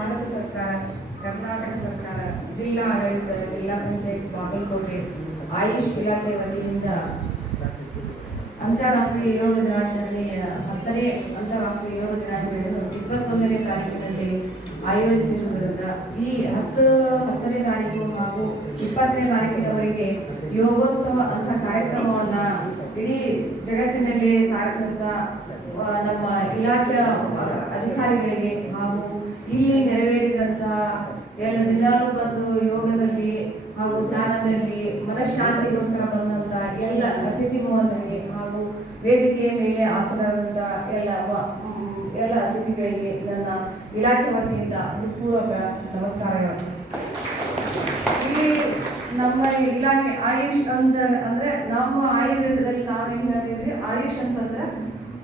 ಭಾರತ ಸರ್ಕಾರ ಕರ್ನಾಟಕ ಸರ್ಕಾರ ಜಿಲ್ಲಾ ಆಡಳಿತ ಜಿಲ್ಲಾ ಪಂಚಾಯತ್ ಬಾಗಲಕೋಟೆ ಆಯುಷ್ ಇಲಾಖೆ ವತಿಯಿಂದ ಅಂತಾರಾಷ್ಟ್ರೀಯ ಯೋಗ ದಿನಾಚರಣೆಯ ಹತ್ತನೇ ಅಂತಾರಾಷ್ಟ್ರೀಯ ಯೋಗ ದಿನಾಚರಣೆಯನ್ನು ಇಪ್ಪತ್ತೊಂದನೇ ತಾರೀಕಿನಲ್ಲಿ ಆಯೋಜಿಸಿರುವುದರಿಂದ ಈ ಹತ್ತು ಹತ್ತನೇ ತಾರೀಕು ಹಾಗೂ ಇಪ್ಪತ್ತನೇ ತಾರೀಕಿನವರೆಗೆ ಯೋಗೋತ್ಸವ ಅಂತ ಕಾರ್ಯಕ್ರಮವನ್ನ ಇಡೀ ಜಗತ್ತಿನಲ್ಲಿ ಸಾರಿದಂತ ಆ, ನಮ್ಮ ಇಲಾಖೆಯ ಅಧಿಕಾರಿಗಳಿಗೆ ಹಾಗೂ ಇಲ್ಲಿ ನೆರವೇರಿದಂತಹ ಎಲ್ಲ ನಿಧಾನ ಬಂದು ಯೋಗದಲ್ಲಿ ಹಾಗೂ ಜ್ಞಾನದಲ್ಲಿ ಮನಃಶಾಂತಿಗೋಸ್ಕರ ಬಂದಂತ ಎಲ್ಲ ಅತಿಥಿ ಮೋಹನರಿಗೆ ಹಾಗೂ ವೇದಿಕೆಯ ಮೇಲೆ ಆಸನರಂತ ಎಲ್ಲ ಎಲ್ಲ ಅತಿಥಿಗಳಿಗೆ ನನ್ನ ಇಲಾಖೆ ವತಿಯಿಂದ ಹೃತ್ಪೂರ್ವಕ ನಮಸ್ಕಾರಗಳು. ಇಲ್ಲಿ ನಮ್ಮ ಇಲಾಖೆ ಆಯುಷ್ ಅಂತ ಅಂದ್ರೆ ನಮ್ಮ ಆಯುರ್ವೇದದಲ್ಲಿ ನಾವೇನ್ ಹೇಳ್ತೀವಿ ಆಯುಷ್ ಅಂತಂದ್ರೆ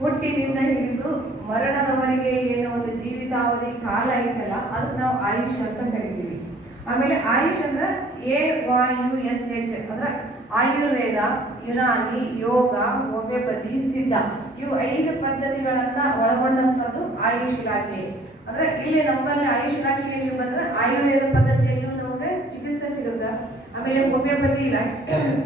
ಹುಟ್ಟಿನಿಂದ ಹಿಡಿದು ಮರಣದವರೆಗೆ ಏನೋ ಒಂದು ಜೀವಿತಾವಧಿ ಕಾಲ ಐತಲ್ಲ, ಅದಕ್ಕೆ ನಾವು ಆಯುಷ್ ಅಂತ ಕರಿತೀವಿ. ಆಮೇಲೆ ಆಯುಷ್ ಅಂದ್ರೆ A Y U S H, ಅಂದ್ರೆ ಆಯುರ್ವೇದ, ಯುನಾನಿ, ಯೋಗ, ಹೋಮಿಯೋಪತಿ, ಸಿದ್ಧ. ಇವು ಐದು ಪದ್ಧತಿಗಳನ್ನ ಒಳಗೊಂಡಂಥದ್ದು ಆಯುಷ್ ಇಲಾಖೆ. ಅಂದ್ರೆ ಇಲ್ಲಿ ನಮ್ಮಲ್ಲಿ ಆಯುಷ್ ಇಲಾಖೆಯಲ್ಲಿ ಬಂದ್ರೆ ಆಯುರ್ವೇದ ಪದ್ಧತಿಯಲ್ಲಿಯೂ ನಮಗೆ ಚಿಕಿತ್ಸೆ ಸಿಗುತ್ತೆ. ಆಮೇಲೆ ಹೋಮಿಯೋಪತಿ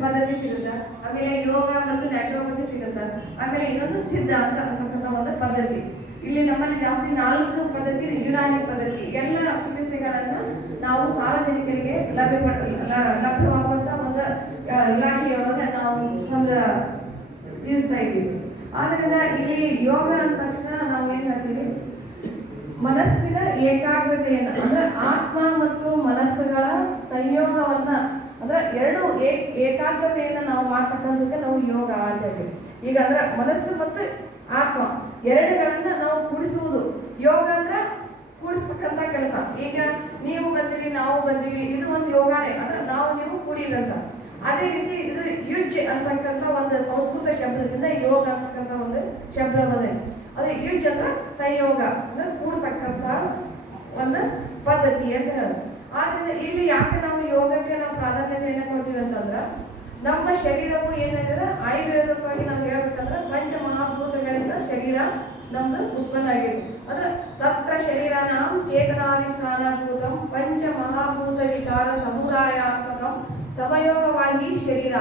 ಪದ್ಧತಿ ಸಿಗುತ್ತೆ? ಆಮೇಲೆ ಯೋಗ ಮತ್ತು ನ್ಯಾಚುರೋಪತಿ ಸಿಗುತ್ತೆ? ಆಮೇಲೆ ಇನ್ನೊಂದು ಸಿದ್ಧ ಅಂತ ಅಂತಕ್ಕಂಥ ಒಂದು ಪದ್ಧತಿ. ಇಲ್ಲಿ ನಮ್ಮಲ್ಲಿ ಜಾಸ್ತಿ ನಾಲ್ಕು ಪದ್ಧತಿ ಯುನಾನಿ ಪದ್ಧತಿ. ಎಲ್ಲ ಚಿಕಿತ್ಸೆಗಳನ್ನ ನಾವು ಸಾರ್ವಜನಿಕರಿಗೆ ಲಭ್ಯ ಲಭ್ಯವಾಗುವಂತ ಒಂದು ಇಲಾಖೆಯೊಳಗೆ ನಾವು ಸಂದ ಜೀವಿಸ್ತಾ ಇದ್ದೀವಿ. ಆದ್ರಿಂದ ಇಲ್ಲಿ ಯೋಗ ಅಂದ ತಕ್ಷಣ ನಾವು ಏನ್ ಹೇಳ್ತೀವಿ? ಮನಸ್ಸಿನ ಏಕಾಗ್ರತೆಯನ್ನು, ಅಂದ್ರೆ ಆತ್ಮ ಮತ್ತು ಮನಸ್ಸುಗಳ ಸಂಯೋಗವನ್ನ ಅಂದ್ರೆ ಎರಡು ಏಕಾಗ್ರತೆಯನ್ನ ನಾವು ಮಾಡ್ತಕ್ಕಂಥದ್ದಕ್ಕೆ ನಾವು ಯೋಗ ಅಂತ ಹೇಳ್ತೀವಿ. ಈಗ ಅಂದ್ರೆ ಮನಸ್ಸು ಮತ್ತು ಆತ್ಮ ಎರಡುಗಳನ್ನ ನಾವು ಕೂಡಿಸುವುದು. ಯೋಗ ಅಂದ್ರೆ ಕೂಡಿಸ್ತಕ್ಕಂಥ ಕೆಲಸ. ಈಗ ನೀವು ಬಂದಿರಿ, ನಾವು ಬಂದಿವಿ, ಇದು ಒಂದು ಯೋಗಾನೇ. ಅಂದ್ರೆ ನಾವು ನೀವು ಕೂಡಿಬೇಕ ಅದೇ ರೀತಿ ಇದು ಯುಜ್ ಅಂತಕ್ಕಂಥ ಒಂದು ಸಂಸ್ಕೃತ ಶಬ್ದದಿಂದ ಯೋಗ ಅಂತಕ್ಕಂಥ ಒಂದು ಶಬ್ದ ಬಂದಿದೆ. ಅದೇ ಯುಜ್ ಅಂದ್ರೆ ಸಂಯೋಗ, ಅಂದ್ರೆ ಕೂಡ್ತಕ್ಕಂಥ ಒಂದು ಪದ್ಧತಿ ಅಂತ ಹೇಳೋದು ಆದ್ರಿಂದ ಇಲ್ಲಿ ಯಾಕೆ ಯೋಗಕ್ಕೆ ನಾವು ಪ್ರಾಧಾನ್ಯತೆಯನ್ನು ಕೊಡ್ತೀವಿ ಅಂತಂದ್ರೆ ನಮ್ಮ ಶರೀರವು ಏನಾಗಿದೆ ಆಯುರ್ವೇದಕ್ಕಾಗಿ ನಾವು ಹೇಳ್ಬೇಕಂದ್ರೆ ಪಂಚ ಮಹಾಭೂತಗಳಿಂದ ಶರೀರ ನಮ್ದು ಉತ್ಪನ್ನ ಆಗಿದೆ ಅಂದ್ರೆ ತತ್ರ ಶರೀರ ನಾವು ಚೇತನಾಧಿಷ್ಠಾನಭೂತಂ ಪಂಚ ಮಹಾಭೂತ ವಿಕಾರ ಸಮುದಾಯಾತ್ಮಕಂ ಸಮಯೋಗವಾಗಿ ಶರೀರ.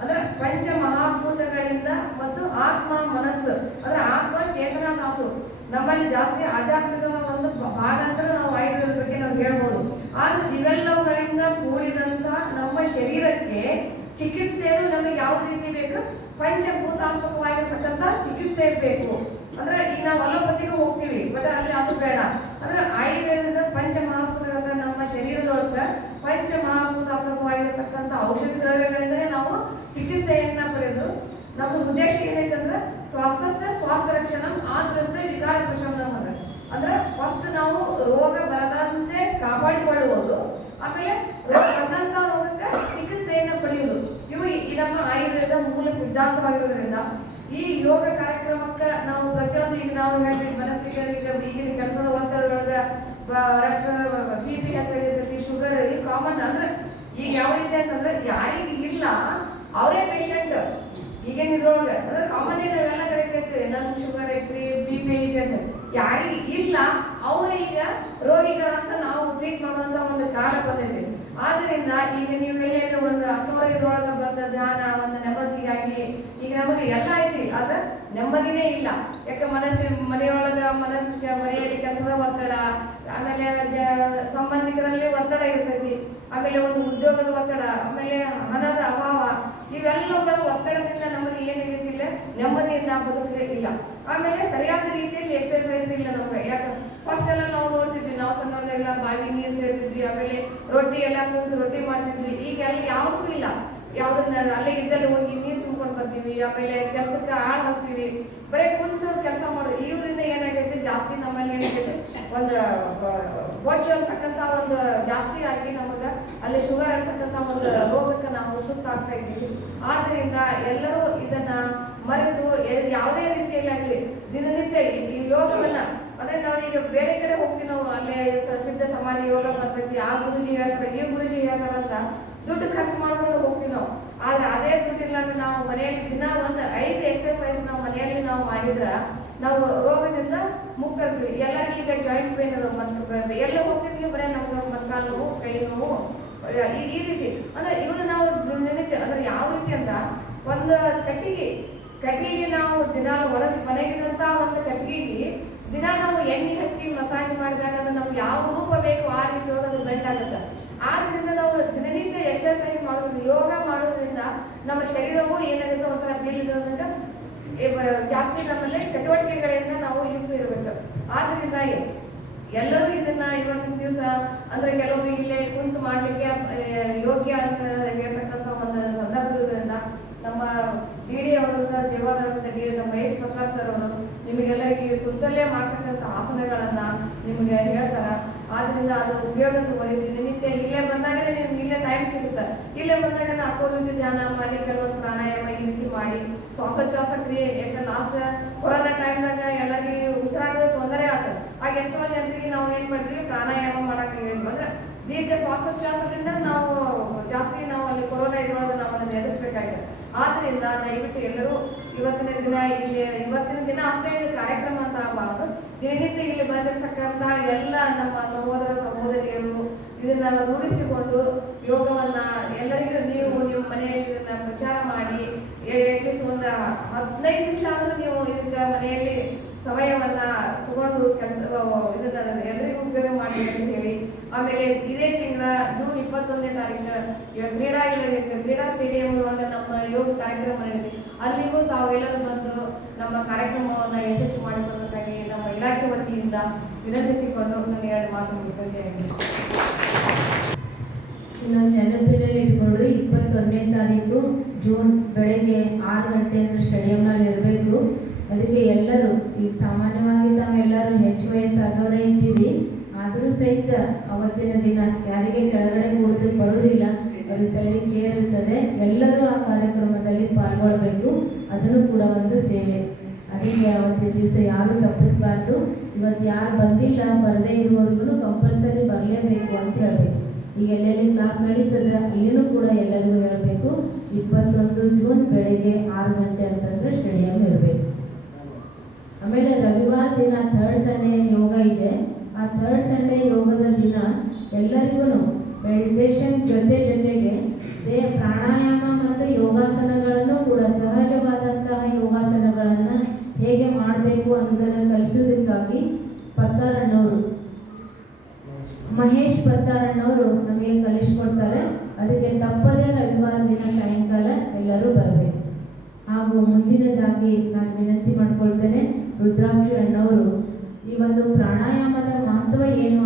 ಅಂದ್ರೆ ಪಂಚ ಮಹಾಭೂತಗಳಿಂದ ಮತ್ತು ಆತ್ಮ ಮನಸ್ಸು. ಅಂದ್ರೆ ಆತ್ಮ ಚೇತನ ಧಾತು ನಮ್ಮಲ್ಲಿ ಜಾಸ್ತಿ ಆಧ್ಯಾತ್ಮಿಕ ಒಂದು ಭಾಗ ಅಂತ ನಾವು ಆಯುರ್ವೇದ ಬಗ್ಗೆ ನಾವು ಹೇಳ್ಬೋದು. ಆದ್ರೆ ನಮ್ಮ ಶರೀರಕ್ಕೆ ಚಿಕಿತ್ಸೆಯನ್ನು ನಮಗೆ ಯಾವ ರೀತಿ ಬೇಕು? ಪಂಚಭೂತಾತ್ಮಕವಾಗಿರ್ತಕ್ಕಂಥ ಚಿಕಿತ್ಸೆ ಬೇಕು. ಅಂದ್ರೆ ಈಗ ನಾವು ಅಲೋಪತಿಗೂ ಹೋಗ್ತೀವಿ, ಬಟ್ ಅಲ್ಲಿ ಅದು ಬೇಡ. ಅಂದ್ರೆ ಆಯುರ್ವೇದದ ಪಂಚ ನಮ್ಮ ಶರೀರದೊಳಗ ಪಂಚ ಮಹಾಭೂತಾತ್ಮಕವಾಗಿರ್ತಕ್ಕಂಥ ಔಷಧಿ ದ್ರವ್ಯಗಳಿಂದಲೇ ನಾವು ಚಿಕಿತ್ಸೆಯನ್ನ ಪಡೆದು, ನಮ್ಮ ಉದ್ದೇಶ ಏನೈತೆ ಅಂದ್ರೆ ಸ್ವಾಸ್ಥ್ಯ ಸ್ವಾಸ್ಥ್ಯ ರಕ್ಷಣ ಆತರಸ್ಯ ವಿಕಾರ ಪ್ರಶಮನ ಅಂದ್ರೆ ಫಸ್ಟ್ ನಾವು ರೋಗ ಬರದಂತೆ ಕಾಪಾಡಿಕೊಳ್ಳುವುದು, ಆಮೇಲೆ ರೋಗ ಬಂದಂತ ರೋಗಕ್ಕೆ ಚಿಕಿತ್ಸೆಯನ್ನ ಪಡೆಯುವುದು ಇವು ಈ ಈ ನಮ್ಮ ಆಯುರ್ವೇದ ಮೂಲ ಸಿದ್ಧಾಂತವಾಗಿರೋದ್ರಿಂದ ಈ ಯೋಗ ಕಾರ್ಯಕ್ರಮಕ್ಕೆ ನಾವು ಪ್ರತಿಯೊಂದು ಈಗ ನಾವು ಹೇಳ್ತೀವಿ ಮನಸ್ಸಿಗೆ ಈಗ ಈಗಿನ ಕೆಲಸದ ಒತ್ತಡದೊಳಗೆ ರಕ್ತ, ಬಿ ಪಿ ಹೆಚ್ಚಾಗಿರ್ತೈತಿ ಶುಗರ್ ಈ ಕಾಮನ್ ಅಂದ್ರೆ ಈಗ ಯಾವ ರೀತಿ ಅಂತಂದ್ರೆ ಯಾರಿಗೆ ಇಲ್ಲ, ಅವರೇ ಪೇಷಂಟ್ ಈಗೇನು ಇದ್ರೊಳಗೆ ಅಂದ್ರೆ ಕಾಮನ್ ನಾವೆಲ್ಲ ಕಡೆ ಕೇಳ್ತೀವಿ ನಮ್ಗೆ ಶುಗರ್ ಐತ್ರಿ, ಬಿ ಪಿ ಐತಿ ಅಂತ. ಯಾರಿಗೆ ಇಲ್ಲ, ಅವರೇ ಈಗ ರೋಗಿಗಳಂತ ನಾವು ಟ್ರೀಟ್ ಮಾಡುವಂತ ಒಂದು ಕಾಲ ಬಂದಿದೆ. ಆದ್ರಿಂದ ಈಗ ನೀವು ಹೇಳಿದ ಒಂದು ಅಕ್ಟೋಬರ್ ಬಂದ ಧ್ಯಾನ, ಒಂದು ನೆಮ್ಮದಿಗಾಗಿ ಈಗ ನಮಗೆ ಎಲ್ಲ ಐತಿ, ಆದ್ರೆ ನೆಮ್ಮದಿನೇ ಇಲ್ಲ. ಯಾಕೆ ಮನಸ್ಸಿನ ಮನೆಯೊಳಗ ಮನಸ್ಸಿಗೆ ಮನೆಯಲ್ಲಿ ಕೆಲಸದ ಒತ್ತಡ, ಆಮೇಲೆ ಸಂಬಂಧಿಕರಲ್ಲಿ ಒತ್ತಡ ಇರ್ತೈತಿ, ಆಮೇಲೆ ಒಂದು ಉದ್ಯೋಗದ ಒತ್ತಡ, ಆಮೇಲೆ ಹಣದ ಅಭಾವ, ಇವೆಲ್ಲವುಗಳ ಒತ್ತಡದಿಂದ ನಮಗೆ ಏನು ಹಿಡಿತಿಲ್ಲ ನೆಮ್ಮದಿಯಿಂದ ಬದುಕೇ ಇಲ್ಲ. ಆಮೇಲೆ ಸರಿಯಾದ ರೀತಿಯಲ್ಲಿ ಎಕ್ಸರ್ಸೈಸ್ ಇಲ್ಲ ನಮ್ಗೆ. ಯಾಕೆ? ಫಸ್ಟ್ ಎಲ್ಲ ನಾವು ನೋಡ್ತಿದ್ವಿ, ನಾವು ಸಣ್ಣವರೆಲ್ಲ ಬಾವಿ ನೀರು ಸೇರ್ತಿದ್ವಿ ಆಮೇಲೆ ರೊಟ್ಟಿ ಎಲ್ಲ ಕೂತು ರೊಟ್ಟಿ ಮಾಡ್ತಿದ್ವಿ. ಈಗ ಅಲ್ಲಿ ಯಾವ್ದು ಇಲ್ಲ. ಯಾವ್ದನ್ನ ಅಲ್ಲೇ ಇದ್ದಲ್ಲಿ ಹೋಗಿ ನೀರು ತುಂಬ್ಕೊಂಡು ಬರ್ತೀವಿ, ಆಮೇಲೆ ಕೆಲಸಕ್ಕೆ ಆಳ್ ಹಸ್ತೀವಿ ಬರೀ ಕುಂತ ಕೆಲಸ ಮಾಡೋದು. ಇವರಿಂದ ಏನಾಗೈತೆ, ಜಾಸ್ತಿ ನಮ್ಮಲ್ಲಿ ಏನಾಗೈತೆ, ಒಂದು ಬೊಜ್ಜು ಅಂತಕ್ಕಂಥ ಒಂದು ಜಾಸ್ತಿ ಆಗಿ ನಮಗ ಅಲ್ಲಿ ಶುಗರ್ ಅಂತಕ್ಕಂಥ ಒಂದು ರೋಗಕ್ಕೆ ನಾವು ತುತ್ತಾಗ್ತಾ ಇದ್ದೀವಿ. ಆದ್ರಿಂದ ಎಲ್ಲರೂ ಇದನ್ನ ಮರೆತು ಯಾವುದೇ ರೀತಿಯಲ್ಲಿ ಆಗಲಿ, ದಿನನಿತ್ಯ ಈ- ಯೋಗವನ್ನ, ಅಂದ್ರೆ ನಾವೀಗ ಬೇರೆ ಕಡೆ ಹೋಗ್ತೀವಿ ನಾವು, ಅಲ್ಲೇ ಸಮಾಧಿ ಯೋಗ ಬರ್ತೈತಿ ಆ ಗುರುಜಿ ಹೇಳ್ತಾರೆ, ಈ ಗುರುಜಿ ಹೇಳ್ತಾರಂತ ದುಡ್ಡು ಖರ್ಚು ಮಾಡ್ಕೊಂಡು ಹೋಗ್ತೀವಿ ನಾವು. ಆದ್ರೆ ಅದೇ ದುಡ್ಡು ಇಲ್ಲಾಂದ್ರೆ ನಾವು ಮನೆಯಲ್ಲಿ ದಿನ ಒಂದು ಐದು ಎಕ್ಸರ್ಸೈಸ್ ನಾವು ಮನೆಯಲ್ಲಿ ನಾವು ಮಾಡಿದ್ರ ನಾವು ರೋಗದಿಂದ ಮುಖ ಎಲ್ಲ ಈಗ ಜಾಯಿಂಟ್ ಪೇನ್ ಅದು ಮತ್ತೆ ಎಲ್ಲ ಹೋಗ್ತಿರ್ಲಿ ಬರೀ ನಮ್ಗೆ ಮೊಣಕಾಲು ನೋವು, ಕೈ ನೋವು ಈ ರೀತಿ. ಅಂದ್ರೆ ಇವನು ನಾವು ನೆನತೆ, ಅಂದ್ರೆ ಯಾವ ರೀತಿ ಅಂದ್ರ ಒಂದು ಕಟ್ಟಿಗೆ ಕಟ್ಟಿಗೆಗೆ ನಾವು ದಿನ ಹೊರಗೆ ಮನೆಗಿದ್ದಂತ ಒಂದು ಕಟ್ಟಿಗೆಗೆ ದಿನ ನಾವು ಎಣ್ಣೆ ಹಚ್ಚಿ ಮಸಾಜ್ ಮಾಡಿದಾಗ ಅದು ನಮ್ಗೆ ಯಾವ ರೂಪ ಬೇಕು ಆ ರೀತಿ ಒಳಗೆ ಅದು ಬೆಂಡ್ ಆಗುತ್ತೆ ಆದ್ರಿಂದ ನಾವು ದಿನನಿತ್ಯ ಎಕ್ಸರ್ಸೈಸ್ ಮಾಡೋದ್ರಿಂದ ಯೋಗ ಮಾಡೋದ್ರಿಂದ ನಮ್ಮ ಶರೀರವು ಏನಾಗುತ್ತೆ ಒಂಥರ ಇವ- ಜಾಸ್ತಿ ನಮ್ಮಲ್ಲಿ ಚಟುವಟಿಕೆಗಳಿಂದ ನಾವು ಯುಕ್ತ ಇರಬೇಕು. ಆದ್ರಿಂದ ಎಲ್ಲರೂ ಇದನ್ನ ಇವತ್ತಿನ ದಿವಸ, ಅಂದ್ರೆ ಕೆಲವೊಮ್ಮೆ ಇಲ್ಲೇ ಕುಂತು ಮಾಡ್ಲಿಕ್ಕೆ ಯೋಗ್ಯ ಅಂತ ಹೇಳ್ತಕ್ಕಂಥ ಒಂದು ಸಂದರ್ಭ ಇರೋದ್ರಿಂದ ನಮ್ಮ ಡಿ ಡಿ ಅವರಿಂದ ಡಿ ನಮ್ಮ ಮಹೇಶ್ ಪ್ರಕಾಶ್ ಸರ್ ಅವರು ನಿಮಗೆಲ್ಲರಿಗೆ ಕುಂತಲ್ಲೇ ಮಾಡ್ತಕ್ಕಂಥ ಆಸನಗಳನ್ನ ನಿಮಗೆ ಹೇಳ್ತಾರ. ಆದ್ರಿಂದ ಅದು ಉಪಯೋಗ ತಗೋರಿ ದಿನನಿತ್ಯ ಇಲ್ಲೇ ಬಂದಾಗಲೇ ನಿಮ್ಗೆ ಇಲ್ಲೇ ಟೈಮ್ ಸಿಗುತ್ತೆ. ಇಲ್ಲೇ ಬಂದಾಗ ರೀತಿ ಧ್ಯಾನ ಮಾಡಿ, ಕೆಲವೊಂದು ಪ್ರಾಣಾಯಾಮ ಈ ರೀತಿ ಮಾಡಿ ಶ್ವಾಸೋಚ್ಛ್ವಾಸ ಕ್ರಿಯೆ, ಯಾಕಂದ್ರೆ ಲಾಸ್ಟ್ ಕೊರೋನಾ ಟೈಮ್ದಾಗ ಎಲ್ಲರಿಗೆ ಉಸಿರಾಟದ ತೊಂದರೆ ಆಯ್ತು ಆಗ ಎಷ್ಟೋ ಜನರಿಗೆ ನಾವು ಏನು ಮಾಡ್ತೀವಿ? ಪ್ರಾಣಾಯಾಮ ಮಾಡಕ್ಕೆ ಹೇಳಿದ್ವಿ ಅಂದ್ರೆ ದೀರ್ಘ ಶ್ವಾಸೋಚ್ಛ್ವಾಸದಿಂದ ನಾವು ಜಾಸ್ತಿ ನಾವು ಅಲ್ಲಿ ಕೊರೋನಾ ಇದ್ರೊಳಗೆ ನಾವು ಅದನ್ನು ಎದುರಿಸಬೇಕಾಗಿದೆ. ಆದ್ರಿಂದ ದಯವಿಟ್ಟು ಎಲ್ಲರೂ ಇವತ್ತಿನ ದಿನ ಇಲ್ಲಿ, ಇವತ್ತಿನ ದಿನ ಅಷ್ಟೇ ಇದು ಕಾರ್ಯಕ್ರಮ ಅಂತ ಆಗಬಾರ್ದು. ದಿನನಿತ್ಯ ಇಲ್ಲಿ ಎಲ್ಲ ನಮ್ಮ ಸಹೋದರ ಸಹೋದರಿಯರು ಇದನ್ನ ರೂಢಿಸಿಕೊಂಡು ಯೋಗವನ್ನ ಎಲ್ಲರಿಗೂ ನೀವು ನಿಮ್ಮ ಮನೆಯಲ್ಲಿ ಇದನ್ನ ಪ್ರಚಾರ ಮಾಡಿ ಅಟ್ಲೀಸ್ಟ್ ಒಂದು ಹದಿನೈದು ನಿಮಿಷ ಆದ್ರೂ ನೀವು ಇದಕ್ಕೆ ಮನೆಯಲ್ಲಿ ಸಮಯವನ್ನ ತಗೊಂಡು ಕೆಲಸ ಇದನ್ನ ಎಲ್ಲರಿಗೂ ಉಪಯೋಗ ಮಾಡಿ ಅಂತ ಹೇಳಿ, ಆಮೇಲೆ ಇದೇ ತಿಂಗಳ ಜೂನ್ ಇಪ್ಪತ್ತೊಂದನೇ ತಾರೀಕು ಕ್ರೀಡಾ ಇಲಾಖೆ ಕ್ರೀಡಾ ಸ್ಟೇಡಿಯಂ ಒಳಗೆ ನಮ್ಮ ಯೋಗ ಕಾರ್ಯಕ್ರಮ ನಡೆಯುತ್ತೆ ಅಲ್ಲಿಗೂ ತಾವೆಲ್ಲರೂ ಬಂದು ನಮ್ಮ ಕಾರ್ಯಕ್ರಮವನ್ನ ಯಶಸ್ವಿ ಮಾಡಿಕೊಡಬೇಕಾಗಿ ನಮ್ಮ ಇಲಾಖೆ ವತಿಯಿಂದ ವಿನಂತಿಸಿಕೊಂಡು ನನ್ನ ಎರಡು ಮಾತು ಮುಗಿಸಿದ್ದೇನೆ ಇನ್ನೊಂದು ನೆನಪಿನಲ್ಲಿ ಇಟ್ಕೊಂಡ್ರೆ ಇಪ್ಪತ್ತೊಂದನೇ ತಾರೀಕು ಜೂನ್ ಬೆಳಗ್ಗೆ ಆರು ಗಂಟೆ ಅಂದರೆ ಸ್ಟೇಡಿಯಂನಲ್ಲಿ ಇರಬೇಕು. ಅದಕ್ಕೆ ಎಲ್ಲರೂ ಈಗ ಸಾಮಾನ್ಯವಾಗಿ ತಾವೆಲ್ಲರೂ ಹೆಚ್ಚು ವಯಸ್ಸಾದವರೇ ಇದ್ದೀರಿ. ಆದರೂ ಸಹಿತ ಅವತ್ತಿನ ದಿನ ಯಾರಿಗೆ ಕೆಳಗಡೆ ಕೂಡಿದ್ರೆ ಬರೋದಿಲ್ಲ ಅವ್ರ ಸೈಡಿಗೆ ಕೇರ್ ಇರ್ತದೆ. ಎಲ್ಲರೂ ಆ ಕಾರ್ಯಕ್ರಮದಲ್ಲಿ ಪಾಲ್ಗೊಳ್ಬೇಕು ಅದನ್ನು ಕೂಡ ಒಂದು ಸೇವೆ. ಅದಕ್ಕೆ ಅವತ್ತಿನ ದಿವಸ ಯಾರು ತಪ್ಪಿಸಬಾರ್ದು. ಇವತ್ತು ಯಾರು ಬಂದಿಲ್ಲ ಬರದೇ ಇರುವವರೆಗೂ ಕಂಪಲ್ಸರಿ ಬರಲೇಬೇಕು ಅಂತ ಹೇಳಬೇಕು. ಈಗ ಎಲ್ಲೆಲ್ಲಿ ಕ್ಲಾಸ್ ನಡೀತದೆ ಅಲ್ಲಿನೂ ಕೂಡ ಎಲ್ಲರಿಗೂ ಹೇಳಬೇಕು, ಇಪ್ಪತ್ತೊಂದು ಜೂನ್ ಬೆಳಗ್ಗೆ ಆರು ಗಂಟೆ ಅಂತಂದ್ರೆ ಸ್ಟೇಡಿಯಂ ಇರಬೇಕು. ಆಮೇಲೆ ರವಿವಾರ ದಿನ ಥರ್ಡ್ ಸಂಡೇ ಯೋಗ ಇದೆ. ಆ ಥರ್ಡ್ ಸಂಡೇ ಯೋಗದ ದಿನ ಎಲ್ಲರಿಗೂ ಮೆಡಿಟೇಷನ್ ಜೊತೆ ಜೊತೆಗೆ ದೇಹ ಪ್ರಾಣಾಯಾಮ ಮತ್ತು ಯೋಗಾಸನಗಳನ್ನು ಕೂಡ ಸಹಜವಾದಂತಹ ಯೋಗಾಸನಗಳನ್ನು ಹೇಗೆ ಅನ್ನೋದನ್ನು ಕಲಿಸೋದಕ್ಕಾಗಿ ಪತ್ತಾರಣ್ಣವರು. ಮಹೇಶ್ ಪತ್ತಾರಣ್ಣವರು ನಮಗೆ ಕಲಿಸ್ಕೊಡ್ತಾರೆ. ಅದಕ್ಕೆ ತಪ್ಪದೇ ರವಿವಾರ ದಿನ ಸಾಯಂಕಾಲ ಎಲ್ಲರೂ ಬರಬೇಕು. ಹಾಗೂ ಮುಂದಿನದಾಗಿ ನಾನು ವಿನಂತಿ ಮಾಡ್ಕೊಳ್ತೇನೆ, ರುದ್ರಾಕ್ಷಿ ಅಣ್ಣವರು, ಈ ಒಂದು ಪ್ರಾಣಾಯಾಮದ ಮಹತ್ವ ಏನು